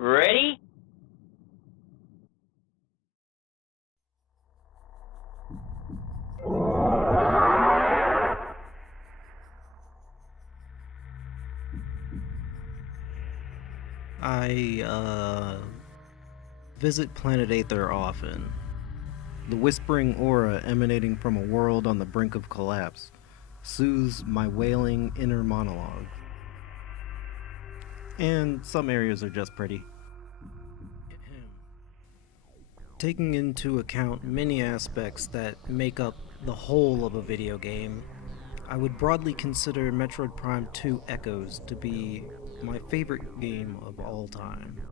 Ready? I visit Planet Aether often. The whispering aura emanating from a world on the brink of collapse soothes my wailing inner monologue. And some areas are just pretty. Taking into account many aspects that make up the whole of a video game, I would broadly consider Metroid Prime 2 Echoes to be my favorite game of all time.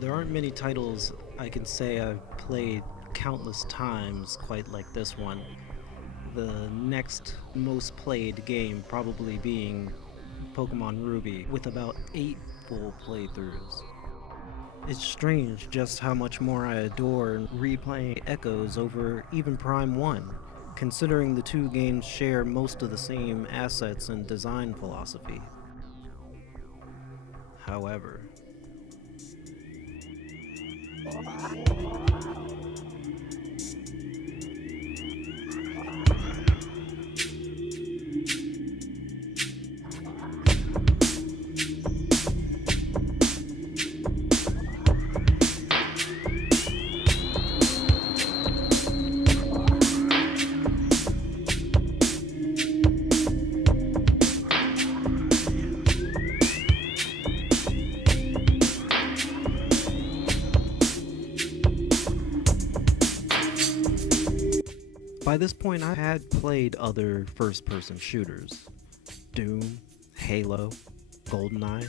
There aren't many titles I can say I've played countless times quite like this one. The next most played game probably being Pokemon Ruby, with about 8 full playthroughs. It's strange just how much more I adore replaying Echoes over even Prime 1, considering the two games share most of the same assets and design philosophy. However, by this point I had played other first-person shooters. Doom, Halo, GoldenEye,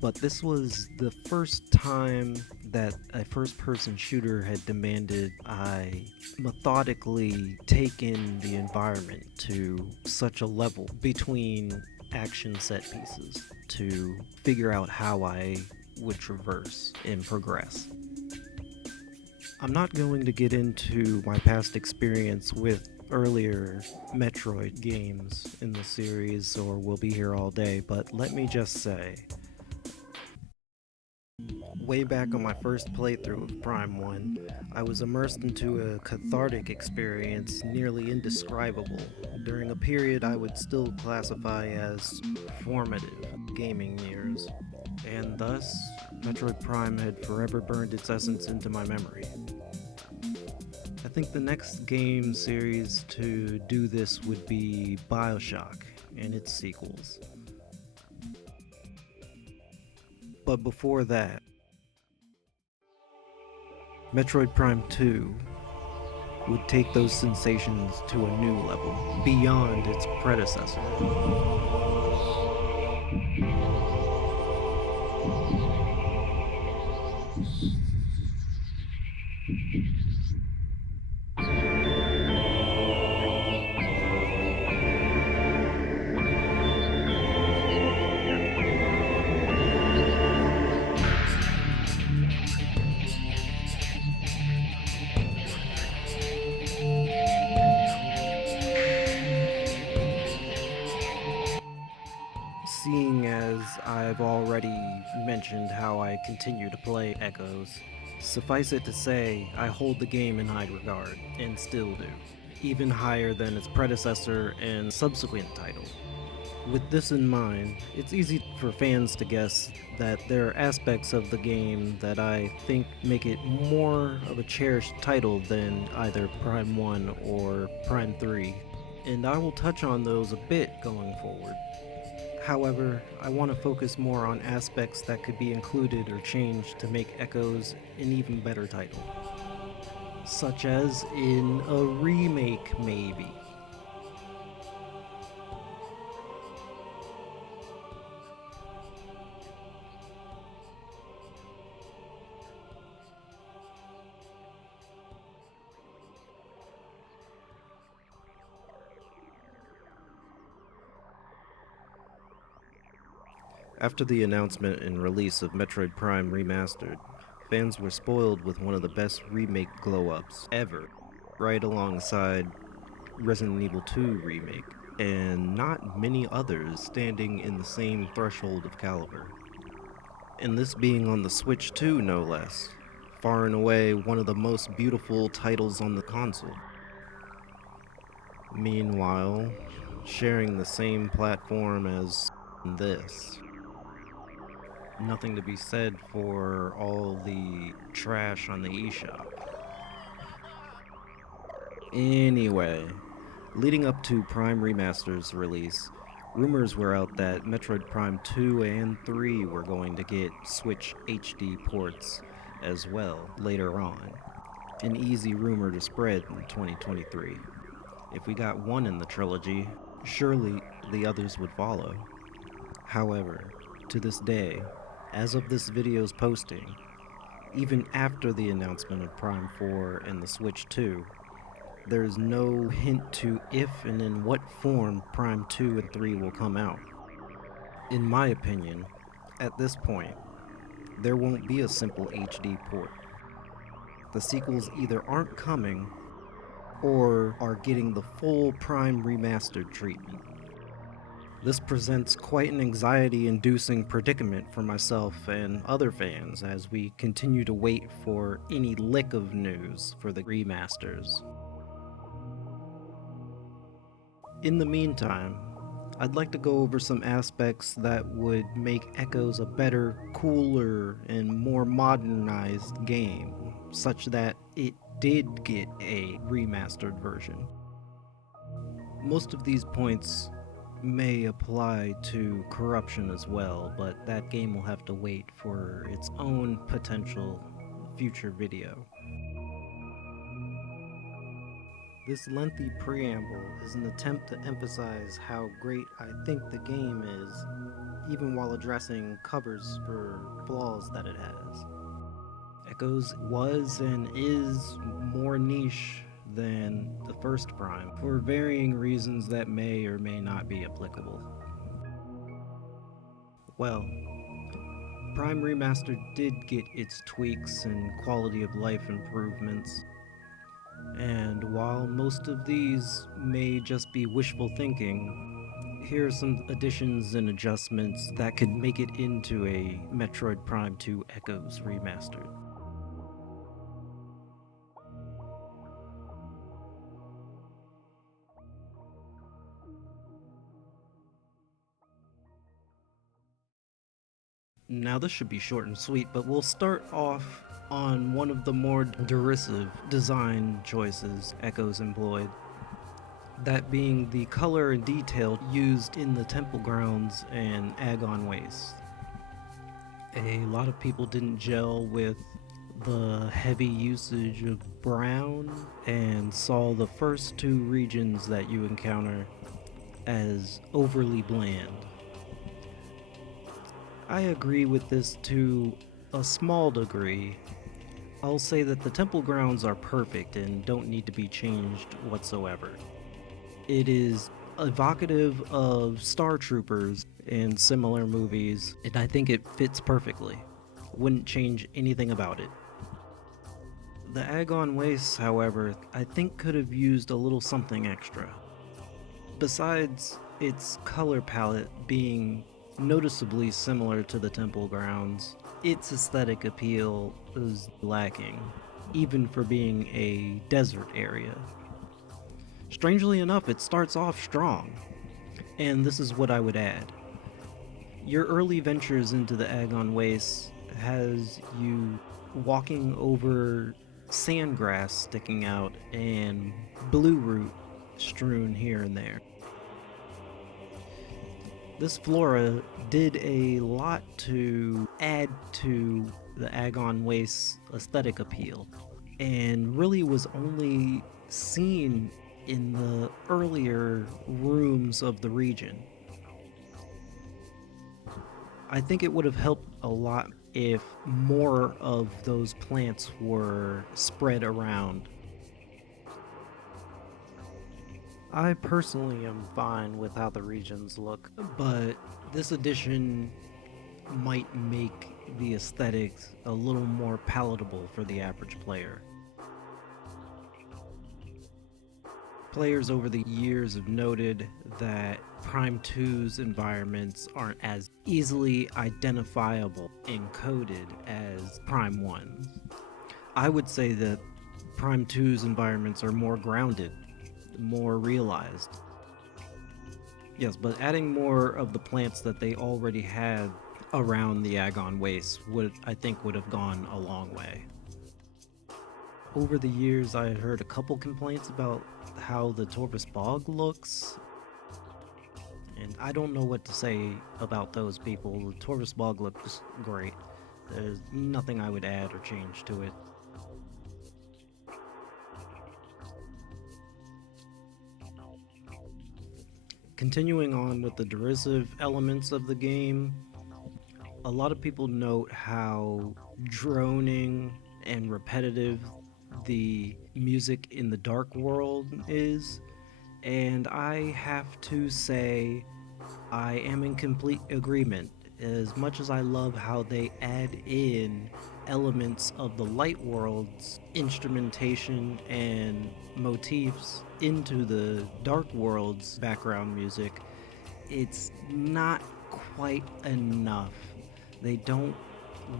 but this was the first time that a first-person shooter had demanded I methodically take in the environment to such a level between action set pieces to figure out how I would traverse and progress. I'm not going to get into my past experience with earlier Metroid games in the series, or we'll be here all day, but let me just say, way back on my first playthrough of Prime 1, I was immersed into a cathartic experience nearly indescribable during a period I would still classify as formative gaming years, and thus, Metroid Prime had forever burned its essence into my memory. I think the next game series to do this would be BioShock and its sequels. But before that, Metroid Prime 2 would take those sensations to a new level, beyond its predecessor. Seeing as I've already mentioned how I continue to play Echoes, suffice it to say, I hold the game in high regard, and still do, even higher than its predecessor and subsequent title. With this in mind, it's easy for fans to guess that there are aspects of the game that I think make it more of a cherished title than either Prime 1 or Prime 3, and I will touch on those a bit going forward. However, I want to focus more on aspects that could be included or changed to make Echoes an even better title. Such as in a remake, maybe. After the announcement and release of Metroid Prime Remastered, fans were spoiled with one of the best remake glow-ups ever, right alongside Resident Evil 2 Remake, and not many others standing in the same threshold of caliber. and this being on the Switch 2 no less, far and away one of the most beautiful titles on the console. Meanwhile, sharing the same platform as this. Nothing to be said for all the trash on the eShop. Anyway, leading up to Prime Remaster's release, rumors were out that Metroid Prime 2 and 3 were going to get Switch HD ports as well later on. An easy rumor to spread in 2023. If we got one in the trilogy, surely the others would follow. However, to this day, as of this video's posting, even after the announcement of Prime 4 and the Switch 2, there is no hint to if and in what form Prime 2 and 3 will come out. In my opinion, at this point, there won't be a simple HD port. The sequels either aren't coming or are getting the full Prime Remastered treatment. This presents quite an anxiety-inducing predicament for myself and other fans as we continue to wait for any lick of news for the remasters. In the meantime, I'd like to go over some aspects that would make Echoes a better, cooler, and more modernized game, such that it did get a remastered version. Most of these points may apply to corruption as well, but that game will have to wait for its own potential future video. This lengthy preamble is an attempt to emphasize how great I think the game is, even while addressing covers for flaws that it has. Echoes was and is more niche than the first Prime, for varying reasons that may or may not be applicable. Well, Prime Remastered did get its tweaks and quality of life improvements, and while most of these may just be wishful thinking, here are some additions and adjustments that could make it into a Metroid Prime 2 Echoes Remastered. Now this should be short and sweet, but we'll start off on one of the more derisive design choices Echoes employed. That being the color and detail used in the temple grounds and Agon Waste. A lot of people didn't gel with the heavy usage of brown and saw the first two regions that you encounter as overly bland. I agree with this to a small degree. I'll say that the temple grounds are perfect and don't need to be changed whatsoever. It is evocative of Star Troopers and similar movies, and I think it fits perfectly. Wouldn't change anything about it. The Agon Wastes, however, I think could have used a little something extra. Besides its color palette being noticeably similar to the temple grounds, its aesthetic appeal is lacking, even for being a desert area. Strangely enough, it starts off strong, and this is what I would add. Your early ventures into the Agon Wastes has you walking over sandgrass sticking out and blue root strewn here and there. This flora did a lot to add to the Agon Waste's aesthetic appeal, and really was only seen in the earlier rooms of the region. I think it would have helped a lot if more of those plants were spread around. I personally am fine with how the regions look, but this addition might make the aesthetics a little more palatable for the average player. Players over the years have noted that Prime 2's environments aren't as easily identifiable and coded as Prime 1. I would say that Prime 2's environments are more grounded, more realized. Yes, but adding more of the plants that they already had around the Agon Waste I think would have gone a long way. Over the years, I heard a couple complaints about how the Torvus Bog looks, and I don't know what to say about those people. The Torvus Bog looks great. There's nothing I would add or change to it. Continuing on with the derisive elements of the game, a lot of people note how droning and repetitive the music in the Dark World is, and I have to say I am in complete agreement. As much as I love how they add in elements of the Light World's instrumentation and motifs into the Dark World's background music, it's not quite enough. They don't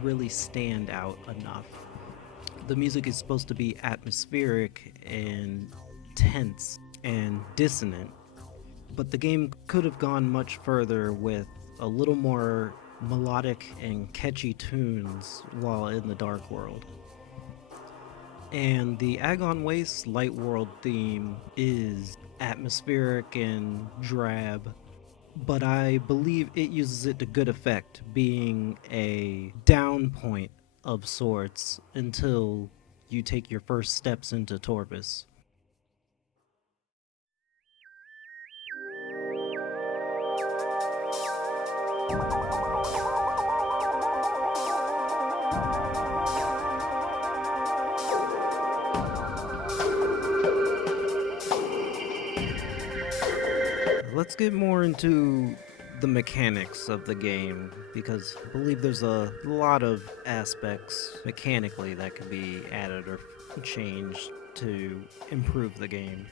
really stand out enough. The music is supposed to be atmospheric and tense and dissonant, but the game could have gone much further with a little more melodic and catchy tunes while in the Dark World. And the Agon Waste Light World theme is atmospheric and drab, but I believe it uses it to good effect, being a down point of sorts until you take your first steps into Torvus. Let's get more into the mechanics of the game, because I believe there's a lot of aspects mechanically that could be added or changed to improve the game.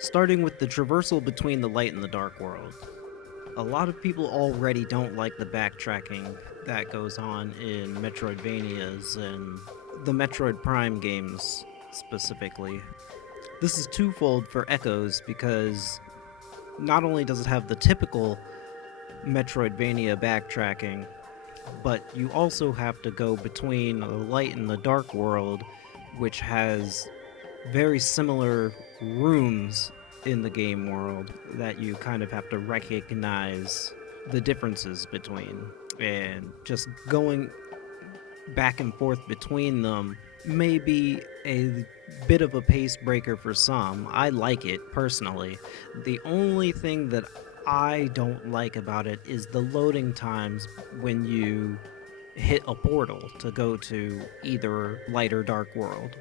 Starting with the traversal between the light and the dark world. A lot of people already don't like the backtracking that goes on in Metroidvanias and the Metroid Prime games specifically. This is twofold for Echoes because not only does it have the typical Metroidvania backtracking, but you also have to go between the light and the dark world, which has very similar rooms in the game world that you kind of have to recognize the differences between. And just going back and forth between them may be a bit of a pace breaker for some. I like it personally. The only thing that I don't like about it is the loading times when you hit a portal to go to either light or dark world.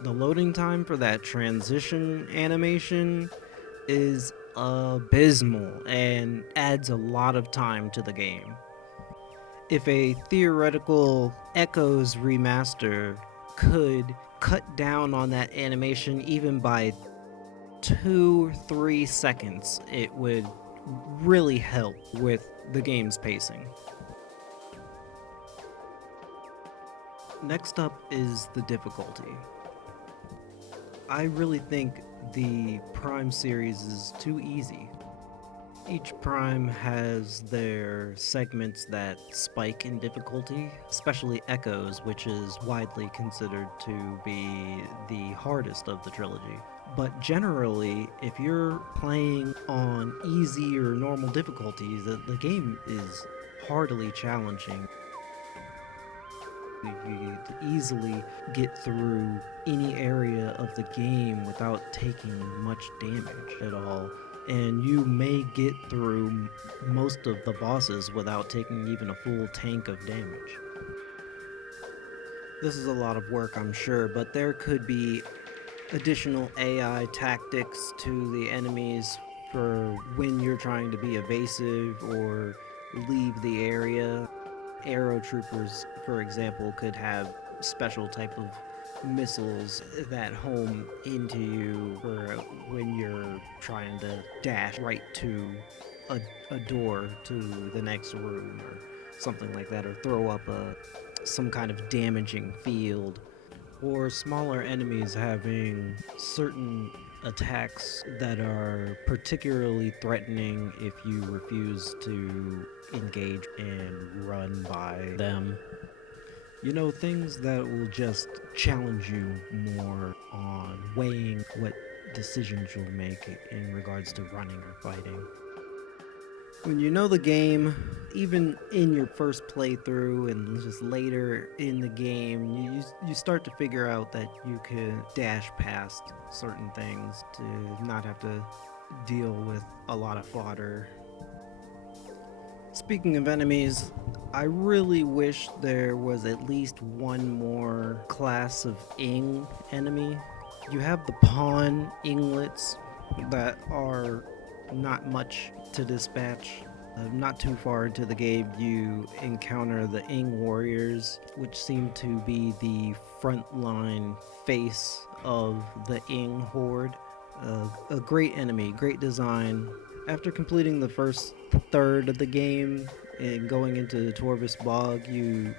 The loading time for that transition animation is abysmal and adds a lot of time to the game. If a theoretical Echoes remaster could cut down on that animation even by 2-3 seconds, it would really help with the game's pacing. Next up is the difficulty. I really think the Prime series is too easy. Each Prime has their segments that spike in difficulty, especially Echoes, which is widely considered to be the hardest of the trilogy. But generally, if you're playing on easy or normal difficulty, the game is hardly challenging. You could easily get through any area of the game without taking much damage at all. And you may get through most of the bosses without taking even a full tank of damage. This is a lot of work, I'm sure, but there could be additional AI tactics to the enemies for when you're trying to be evasive or leave the area. Arrow troopers, for example, could have special type of missiles that home into you for when you're trying to dash right to a door to the next room or something like that, or throw up some kind of damaging field, or smaller enemies having certain attacks that are particularly threatening if you refuse to engage and run by them. You know, things that will just challenge you more on weighing what decisions you'll make in regards to running or fighting. When you know the game, even in your first playthrough and just later in the game, you start to figure out that you can dash past certain things to not have to deal with a lot of fodder. Speaking of enemies, I really wish there was at least one more class of Ing enemy. You have the pawn inglets that are not much to dispatch. Not too far into the game, you encounter the Ing warriors, which seem to be the frontline face of the Ing horde. A great enemy, great design. After completing the first third of the game and going into the Torvis Bog, you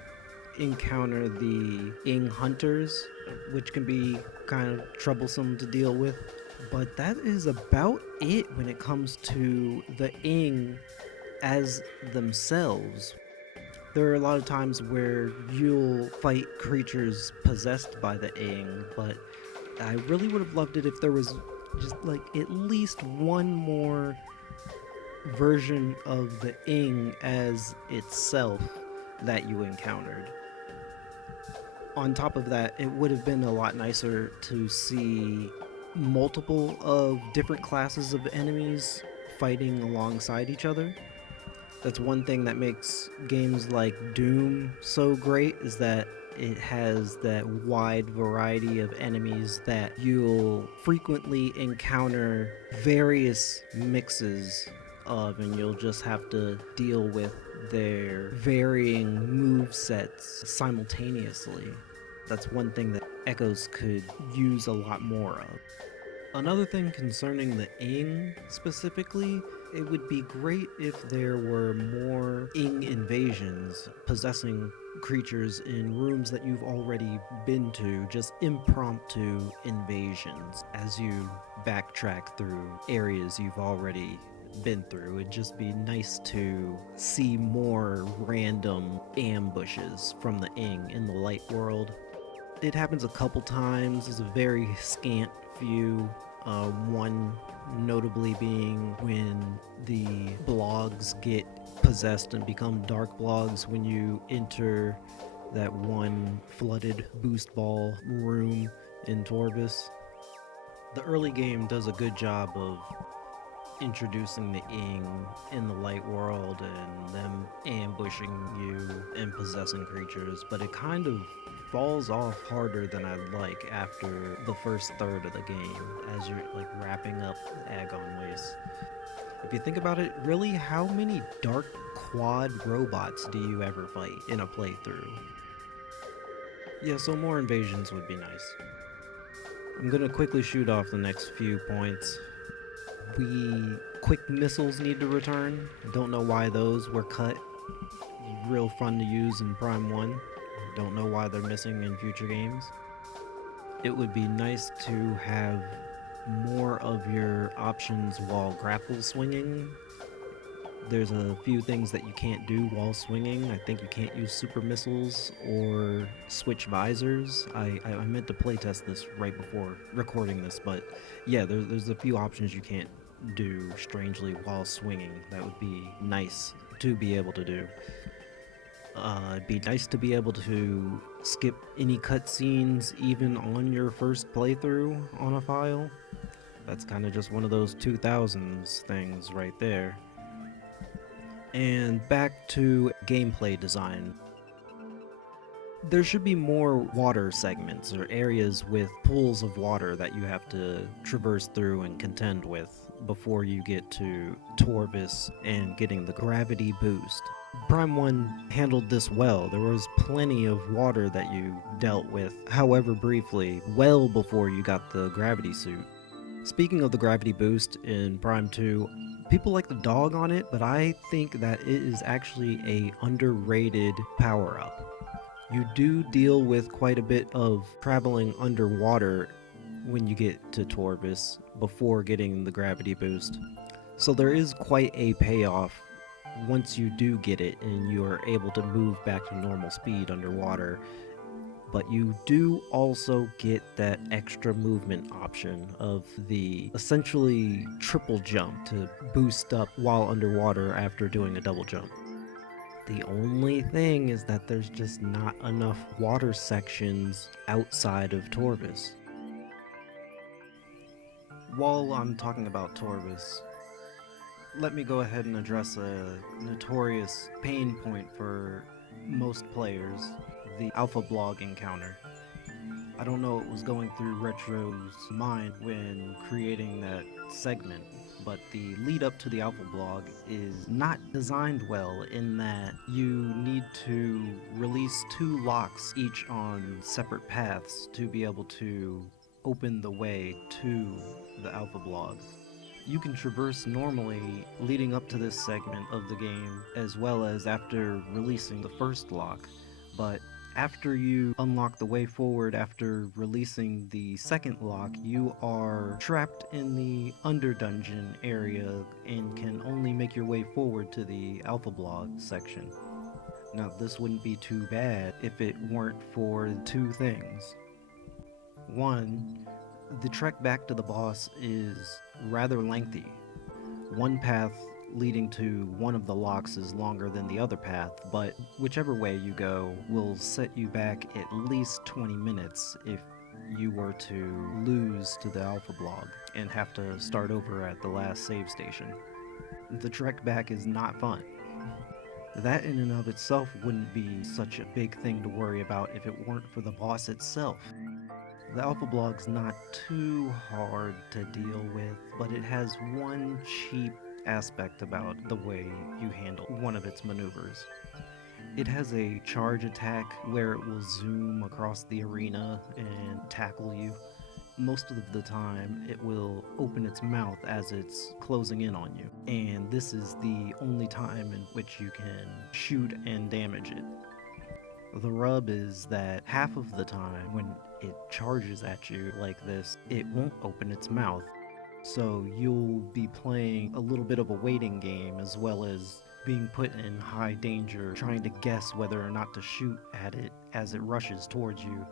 encounter the Ing hunters, which can be kind of troublesome to deal with. But that is about it when it comes to the Ing as themselves. There are a lot of times where you'll fight creatures possessed by the Ing, but I really would have loved it if there was just like at least one more version of the Ing as itself that you encountered. On top of that, it would have been a lot nicer to see multiple of different classes of enemies fighting alongside each other. That's one thing that makes games like Doom so great, is that it has that wide variety of enemies that you'll frequently encounter various mixes of, and you'll just have to deal with their varying move sets simultaneously. That's one thing that Echoes could use a lot more of. Another thing concerning the Ing specifically, it would be great if there were more Ing invasions possessing creatures in rooms that you've already been to, just impromptu invasions as you backtrack through areas you've already been through. It'd just be nice to see more random ambushes from the Ing in the light world. It happens a couple times, it's a very scant few. One notably being when the blogs get possessed and become dark blogs when you enter that one flooded boost ball room in Torvis. The early game does a good job of introducing the Ing in the light world and them ambushing you and possessing creatures, but it kind of falls off harder than I'd like after the first third of the game as you're like wrapping up Agon Waste. If you think about it, really, how many dark quad robots do you ever fight in a playthrough? Yeah, so more invasions would be nice. I'm gonna quickly shoot off the next few points. Quick missiles need to return. Don't know why those were cut. Real fun to use in Prime 1. Don't know why they're missing in future games. It would be nice to have more of your options while grapple swinging. There's a few things that you can't do while swinging. I think you can't use super missiles or switch visors. I meant to playtest this right before recording this, but yeah, there's a few options you can't do strangely while swinging. That would be nice to be able to do. It'd be nice to be able to skip any cutscenes even on your first playthrough on a file. That's kind of just one of those 2000s things right there. And back to gameplay design. There should be more water segments or areas with pools of water that you have to traverse through and contend with before you get to Torvis and getting the gravity boost. Prime 1 handled this well. There was plenty of water that you dealt with, however briefly, well before you got the gravity suit. Speaking of the gravity boost in Prime 2, People like the dog on it, but I think that it is actually a underrated power up. You do deal with quite a bit of traveling underwater when you get to Torvis before getting the gravity boost. So there is quite a payoff once you do get it and you are able to move back to normal speed underwater. But you do also get that extra movement option of the essentially triple jump to boost up while underwater after doing a double jump. The only thing is that there's just not enough water sections outside of Torvis. While I'm talking about Torvis, let me go ahead and address a notorious pain point for most players, the alpha blog encounter. I don't know what was going through Retro's mind when creating that segment, but the lead up to the alpha blog is not designed well in that you need to release 2 locks each on separate paths to be able to open the way to the alpha blog. You can traverse normally leading up to this segment of the game as well as after releasing the first lock, but after you unlock the way forward after releasing the second lock, you are trapped in the under dungeon area and can only make your way forward to the alpha blog section. Now, this wouldn't be too bad if it weren't for 2 things. One, the trek back to the boss is rather lengthy. One path leading to one of the locks is longer than the other path, but whichever way you go will set you back at least 20 minutes if you were to lose to the alpha blog and have to start over at the last save station. The trek back is not fun. That in and of itself wouldn't be such a big thing to worry about if it weren't for the boss itself. The alpha blog's not too hard to deal with, but it has one cheap aspect about the way you handle one of its maneuvers. It has a charge attack where it will zoom across the arena and tackle you. Most of the time, it will open its mouth as it's closing in on you, and this is the only time in which you can shoot and damage it. The rub is that half of the time when it charges at you like this, it won't open its mouth. So you'll be playing a little bit of a waiting game as well as being put in high danger trying to guess whether or not to shoot at it as it rushes towards you.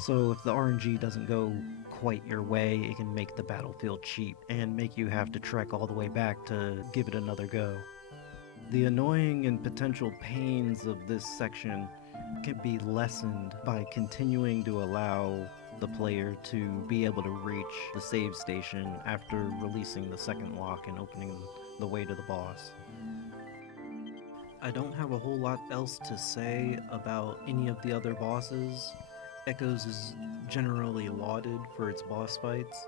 So if the RNG doesn't go quite your way, it can make the battlefield cheap and make you have to trek all the way back to give it another go. The annoying and potential pains of this section can be lessened by continuing to allow the player to be able to reach the save station after releasing the second lock and opening the way to the boss. I don't have a whole lot else to say about any of the other bosses. Echoes is generally lauded for its boss fights.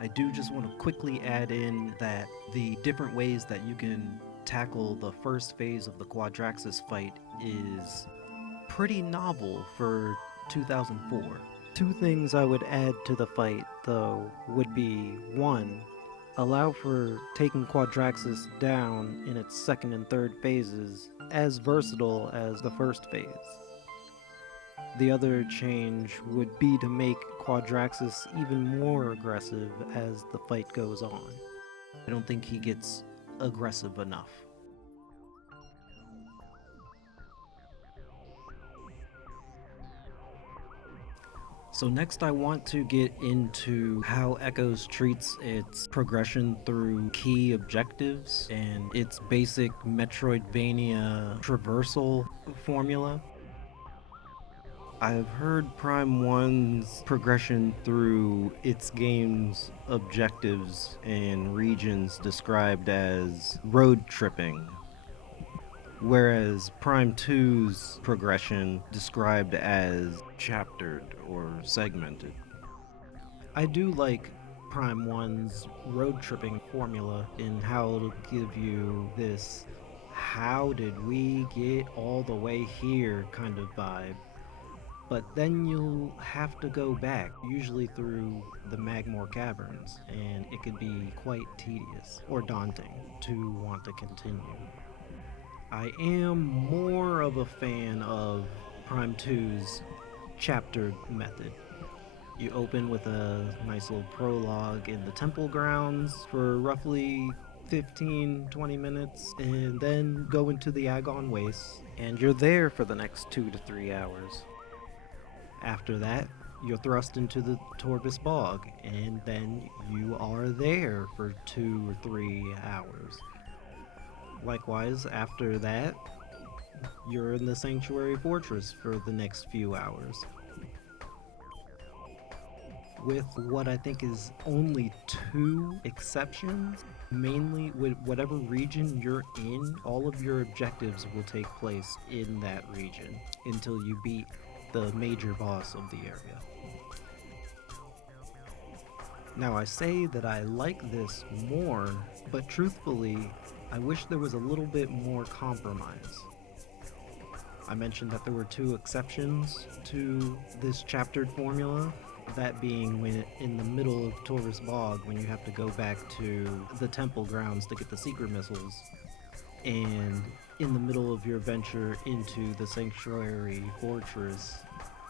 I do just want to quickly add in that the different ways that you can tackle the first phase of the Quadraxis fight is pretty novel for 2004. 2 things I would add to the fight, though, would be 1. Allow for taking Quadraxis down in its second and third phases as versatile as the first phase. The other change would be to make Quadraxis even more aggressive as the fight goes on. I don't think he gets aggressive enough. So next I want to get into how Echoes treats its progression through key objectives and its basic Metroidvania traversal formula. I've heard Prime 1's progression through its game's objectives and regions described as road tripping, whereas Prime 2's progression described as chaptered or segmented. I do like Prime 1's road tripping formula in how it'll give you this how did we get all the way here kind of vibe. But then you'll have to go back, usually through the Magmore Caverns, and it could be quite tedious or daunting to want to continue. I am more of a fan of Prime 2's chaptered method. You open with a nice little prologue in the temple grounds for roughly 15-20 minutes, and then go into the Agon Wastes, and you're there for the next 2 to 3 hours. After that, you're thrust into the Torvis Bog, and then you are there for 2 or 3 hours. Likewise, after that, you're in the Sanctuary Fortress for the next few hours. With what I think is only 2 exceptions, mainly with whatever region you're in, all of your objectives will take place in that region until you beat the major boss of the area. Now, I say that I like this more, but truthfully, I wish there was a little bit more compromise. I mentioned that there were 2 exceptions to this chaptered formula, that being when in the middle of Torvis Bog, when you have to go back to the temple grounds to get the secret missiles, and in the middle of your venture into the Sanctuary Fortress,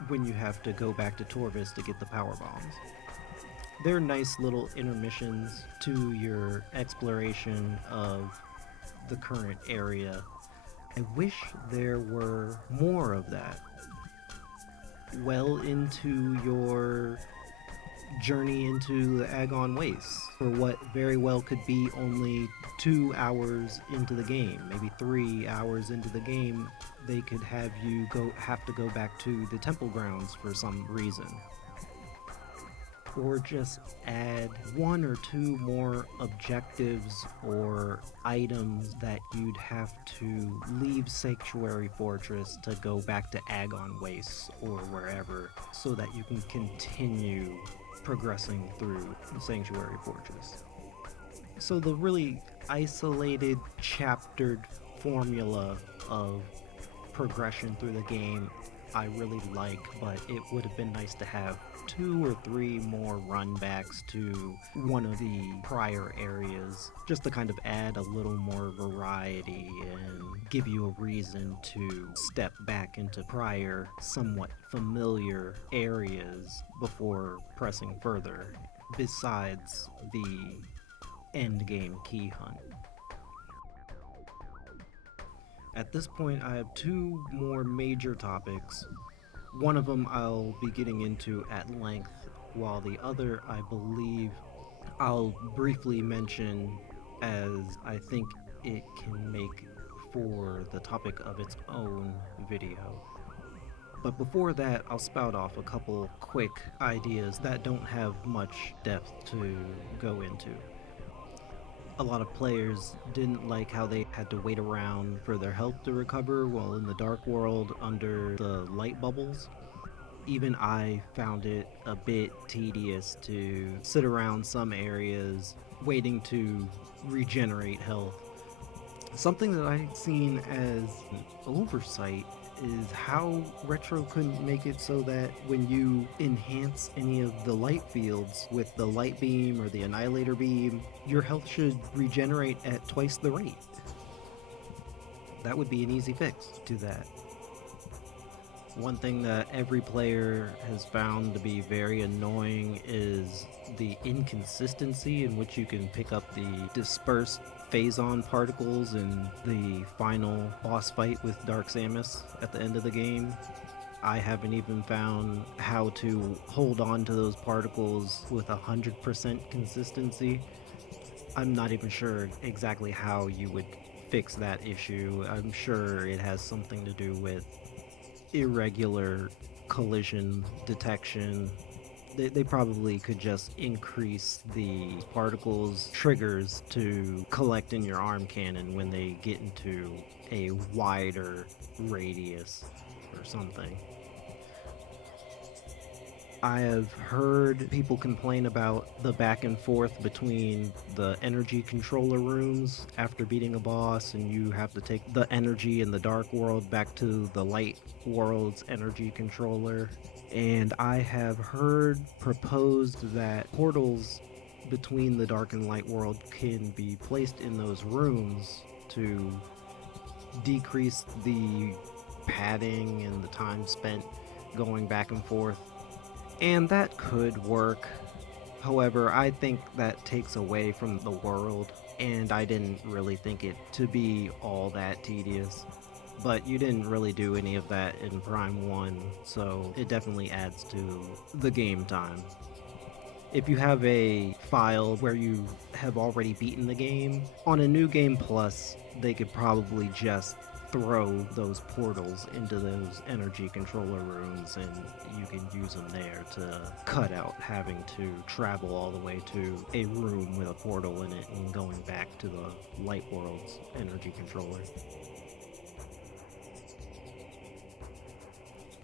when you have to go back to Torvis to get the power bombs. They're nice little intermissions to your exploration of the current area. I wish there were more of that. Well into your journey into the Agon Wastes, for what very well could be only 2 hours into the game, maybe 3 hours into the game, they could have you have to go back to the temple grounds for some reason. Or just add 1 or 2 more objectives or items that you'd have to leave Sanctuary Fortress to go back to Agon Wastes or wherever, so that you can continue progressing through the Sanctuary Fortress. So the really isolated, chaptered formula of progression through the game I really like, but it would have been nice to have 2 or 3 more runbacks to one of the prior areas, just to kind of add a little more variety and give you a reason to step back into prior, somewhat familiar areas before pressing further, besides the endgame key hunt. At this point, I have 2 more major topics. One of them I'll be getting into at length, while the other, I believe, I'll briefly mention, as I think it can make for the topic of its own video. But before that, I'll spout off a couple quick ideas that don't have much depth to go into. A lot of players didn't like how they had to wait around for their health to recover while in the dark world under the light bubbles. Even I found it a bit tedious to sit around some areas waiting to regenerate health. Something that I've seen as an oversight is how Retro couldn't make it so that when you enhance any of the light fields with the light beam or the annihilator beam, your health should regenerate at twice the rate. That would be an easy fix to that. One thing that every player has found to be very annoying is the inconsistency in which you can pick up the dispersed phazon particles in the final boss fight with Dark Samus at the end of the game. I haven't even found how to hold on to those particles with 100% consistency. I'm not even sure exactly how you would fix that issue. I'm sure it has something to do with irregular collision detection. They probably could just increase the particles triggers to collect in your arm cannon when they get into a wider radius or something. I have heard people complain about the back and forth between the energy controller rooms after beating a boss, and you have to take the energy in the dark world back to the light world's energy controller. And I have heard proposed that portals between the dark and light world can be placed in those rooms to decrease the padding and the time spent going back and forth. And that could work. However, I think that takes away from the world, and I didn't really think it to be all that tedious. But you didn't really do any of that in Prime 1, so it definitely adds to the game time. If you have a file where you have already beaten the game, on a New Game Plus, they could probably just throw those portals into those energy controller rooms and you can use them there to cut out having to travel all the way to a room with a portal in it and going back to the light world's energy controller.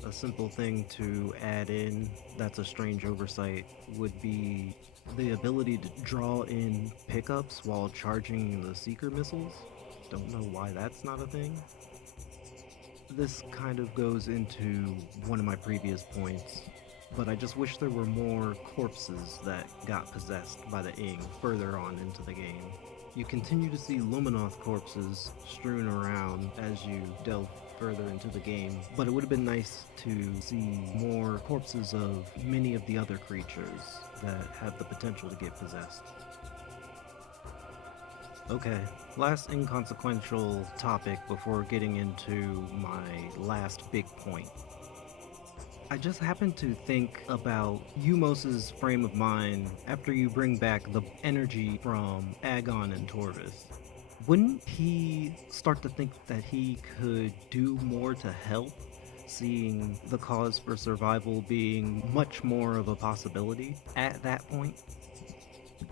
A simple thing to add in that's a strange oversight would be the ability to draw in pickups while charging the Seeker missiles. Don't know why that's not a thing. This kind of goes into one of my previous points, but I just wish there were more corpses that got possessed by the Ing further on into the game. You continue to see Luminoth corpses strewn around as you delve further into the game, but it would have been nice to see more corpses of many of the other creatures that have the potential to get possessed. Okay, last inconsequential topic before getting into my last big point. I just happened to think about Umos's frame of mind after you bring back the energy from Agon and Torvis. Wouldn't he start to think that he could do more to help, seeing the cause for survival being much more of a possibility at that point?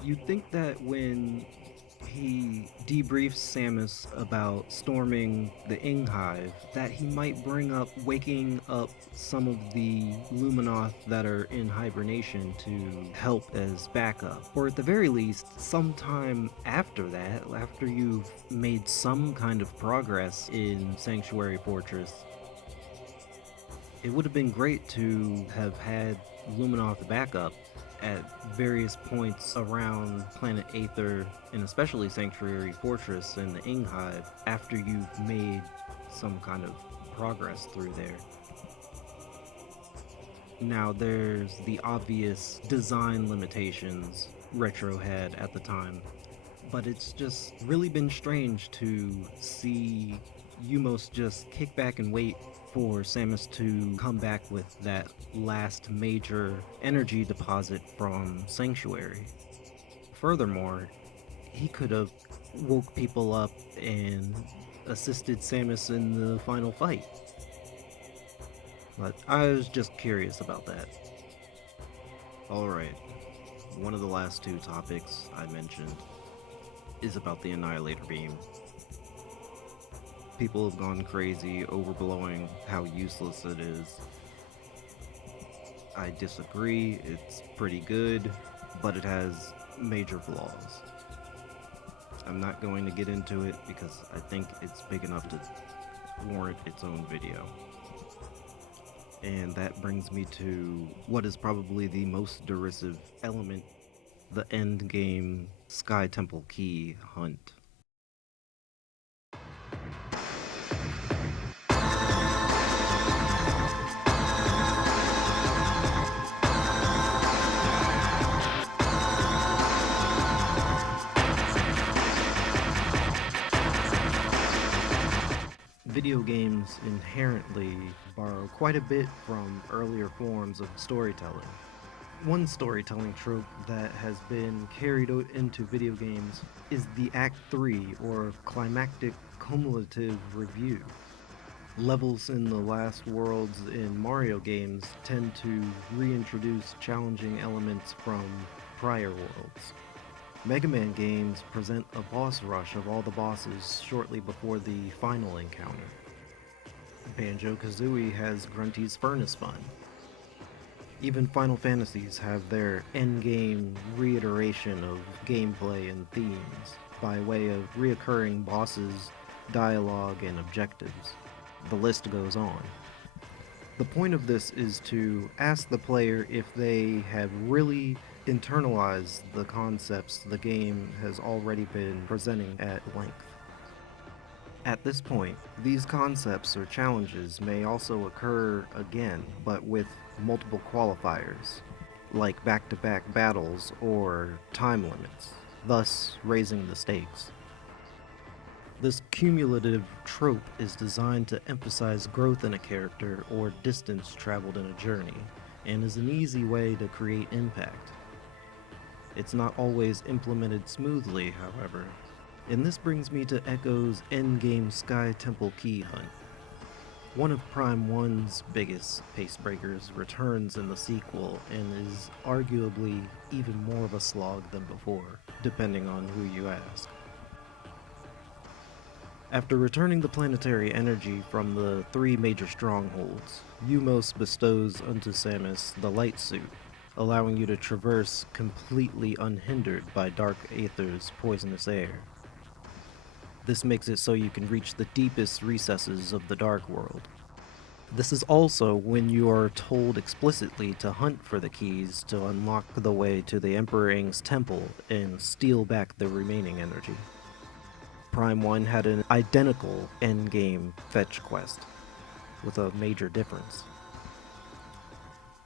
You'd think that when he debriefs Samus about storming the Ing Hive, that he might bring up waking up some of the Luminoth that are in hibernation to help as backup. Or at the very least, sometime after that, after you've made some kind of progress in Sanctuary Fortress, it would have been great to have had Luminoth backup at various points around Planet Aether and especially Sanctuary Fortress and the Ing Hive after you've made some kind of progress through there. Now there's the obvious design limitations Retro had at the time, but it's just really been strange to see Umos just kick back and wait for Samus to come back with that last major energy deposit from Sanctuary. Furthermore, he could have woke people up and assisted Samus in the final fight. But I was just curious about that. Alright, one of the last two topics I mentioned is about the Annihilator Beam. People have gone crazy overblowing how useless it is. I disagree, it's pretty good, but it has major flaws. I'm not going to get into it because I think it's big enough to warrant its own video. And that brings me to what is probably the most derisive element, the end game Sky Temple Key hunt. Video games inherently borrow quite a bit from earlier forms of storytelling. One storytelling trope that has been carried into video games is the Act 3 or climactic cumulative review. Levels in the last worlds in Mario games tend to reintroduce challenging elements from prior worlds. Mega Man games present a boss rush of all the bosses shortly before the final encounter. Banjo-Kazooie has Grunty's Furnace Fun. Even Final Fantasies have their endgame reiteration of gameplay and themes by way of reoccurring bosses, dialogue, and objectives. The list goes on. The point of this is to ask the player if they have really internalized the concepts the game has already been presenting at length. At this point, these concepts or challenges may also occur again, but with multiple qualifiers, like back-to-back battles or time limits, thus raising the stakes. This cumulative trope is designed to emphasize growth in a character or distance traveled in a journey, and is an easy way to create impact. It's not always implemented smoothly, however, and this brings me to Echo's endgame Sky Temple Key Hunt. One of Prime 1's biggest pace breakers returns in the sequel and is arguably even more of a slog than before, depending on who you ask. After returning the planetary energy from the three major strongholds, Umos bestows unto Samus the Light Suit, allowing you to traverse completely unhindered by Dark Aether's poisonous air. This makes it so you can reach the deepest recesses of the Dark World. This is also when you are told explicitly to hunt for the keys to unlock the way to the Emperor Ing's temple and steal back the remaining energy. Prime 1 had an identical endgame fetch quest, with a major difference.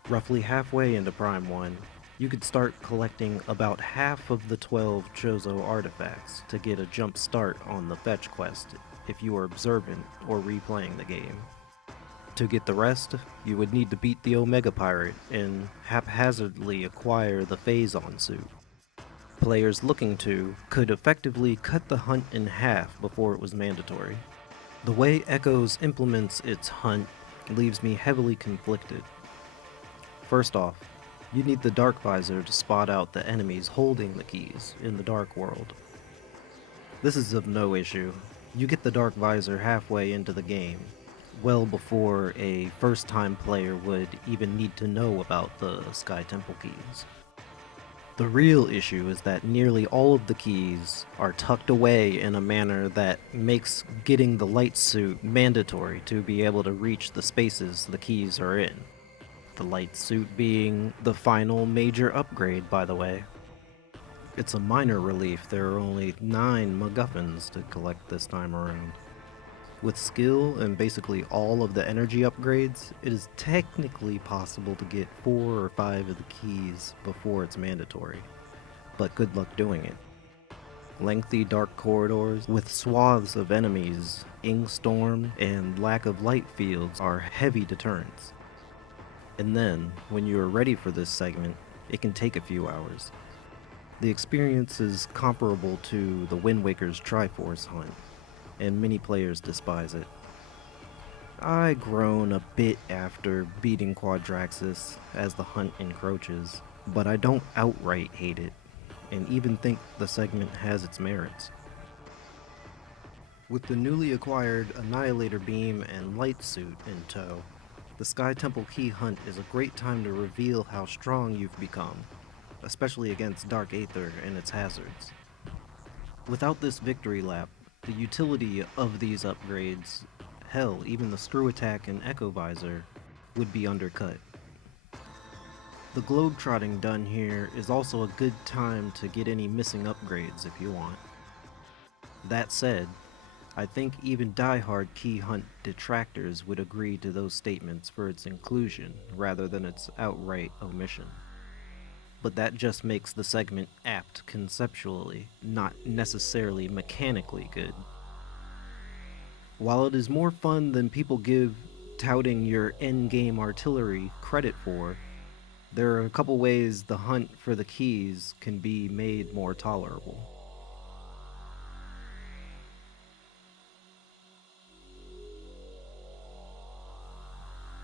Roughly halfway into Prime 1, you could start collecting about half of the 12 Chozo artifacts to get a jump start on the fetch quest if you were observant or replaying the game. To get the rest, you would need to beat the Omega Pirate and haphazardly acquire the Phazon suit. Players looking to could effectively cut the hunt in half before it was mandatory. The way Echoes implements its hunt leaves me heavily conflicted. First off, you need the Dark Visor to spot out the enemies holding the keys in the Dark World. This is of no issue. You get the Dark Visor halfway into the game, well before a first-time player would even need to know about the Sky Temple keys. The real issue is that nearly all of the keys are tucked away in a manner that makes getting the light suit mandatory to be able to reach the spaces the keys are in. The light suit being the final major upgrade, by the way. It's a minor relief there are only 9 MacGuffins to collect this time around. With skill and basically all of the energy upgrades, it is technically possible to get 4 or 5 of the keys before it's mandatory, but good luck doing it. Lengthy dark corridors with swaths of enemies, ink storm, and lack of light fields are heavy deterrents. And then, when you are ready for this segment, it can take a few hours. The experience is comparable to the Wind Waker's Triforce hunt, and many players despise it. I groan a bit after beating Quadraxis as the hunt encroaches, but I don't outright hate it, and even think the segment has its merits. With the newly acquired Annihilator Beam and Light Suit in tow, the Sky Temple Key Hunt is a great time to reveal how strong you've become, especially against Dark Aether and its hazards. Without this victory lap, the utility of these upgrades, hell, even the Screw Attack and Echo Visor, would be undercut. The globetrotting done here is also a good time to get any missing upgrades if you want. That said, I think even die-hard Key Hunt detractors would agree to those statements for its inclusion rather than its outright omission. But that just makes the segment apt conceptually, not necessarily mechanically good. While it is more fun than people give touting your endgame artillery credit for, there are a couple ways the hunt for the keys can be made more tolerable.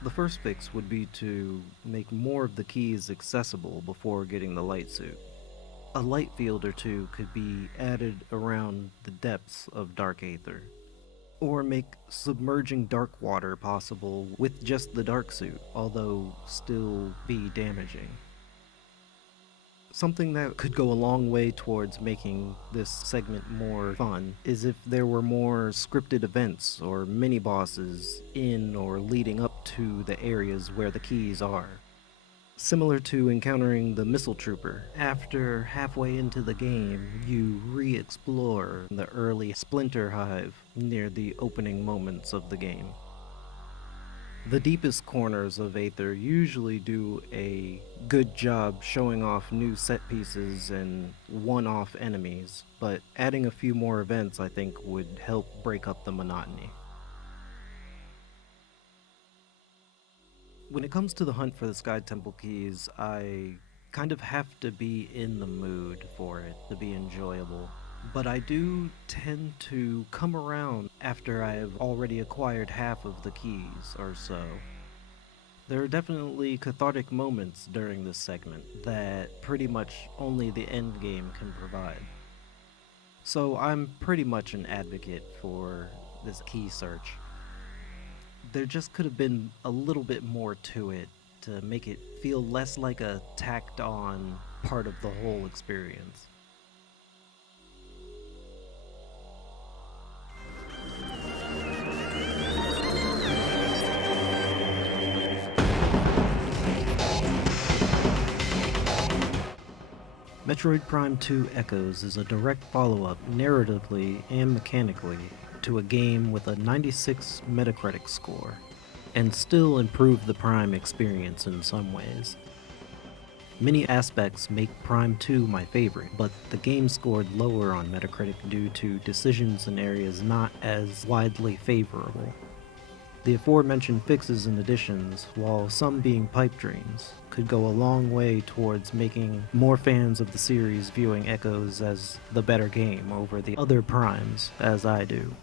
The first fix would be to make more of the keys accessible before getting the light suit. A light field or two could be added around the depths of Dark Aether. Or make submerging dark water possible with just the dark suit, although still be damaging. Something that could go a long way towards making this segment more fun is if there were more scripted events or mini bosses in or leading up to the areas where the keys are. Similar to encountering the missile trooper, after halfway into the game, you re-explore the early Splinter Hive near the opening moments of the game. The deepest corners of Aether usually do a good job showing off new set pieces and one-off enemies, but adding a few more events I think would help break up the monotony. When it comes to the hunt for the Sky Temple keys, I kind of have to be in the mood for it to be enjoyable. But I do tend to come around after I have already acquired half of the keys or so. There are definitely cathartic moments during this segment that pretty much only the end game can provide. So I'm pretty much an advocate for this key search. There just could have been a little bit more to it to make it feel less like a tacked on part of the whole experience. Metroid Prime 2 Echoes is a direct follow-up narratively and mechanically to a game with a 96 Metacritic score, and still improved the Prime experience in some ways. Many aspects make Prime 2 my favorite, but the game scored lower on Metacritic due to decisions in areas not as widely favorable. The aforementioned fixes and additions, while some being pipe dreams, could go a long way towards making more fans of the series viewing Echoes as the better game over the other Primes, as I do.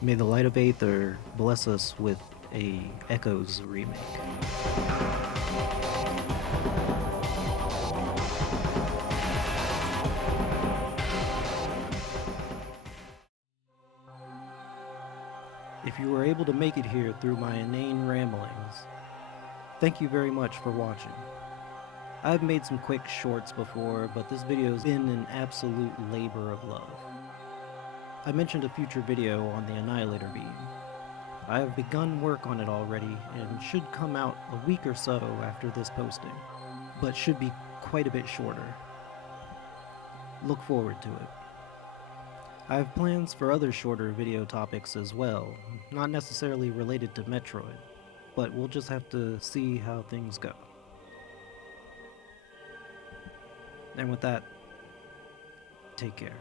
May the light of Aether bless us with a Echoes remake. If you were able to make it here through my inane ramblings, thank you very much for watching. I've made some quick shorts before, but this video's been an absolute labor of love. I mentioned a future video on the Annihilator beam. I have begun work on it already and should come out a week or so after this posting, but should be quite a bit shorter. Look forward to it. I have plans for other shorter video topics as well, not necessarily related to Metroid, but we'll just have to see how things go. And with that, take care.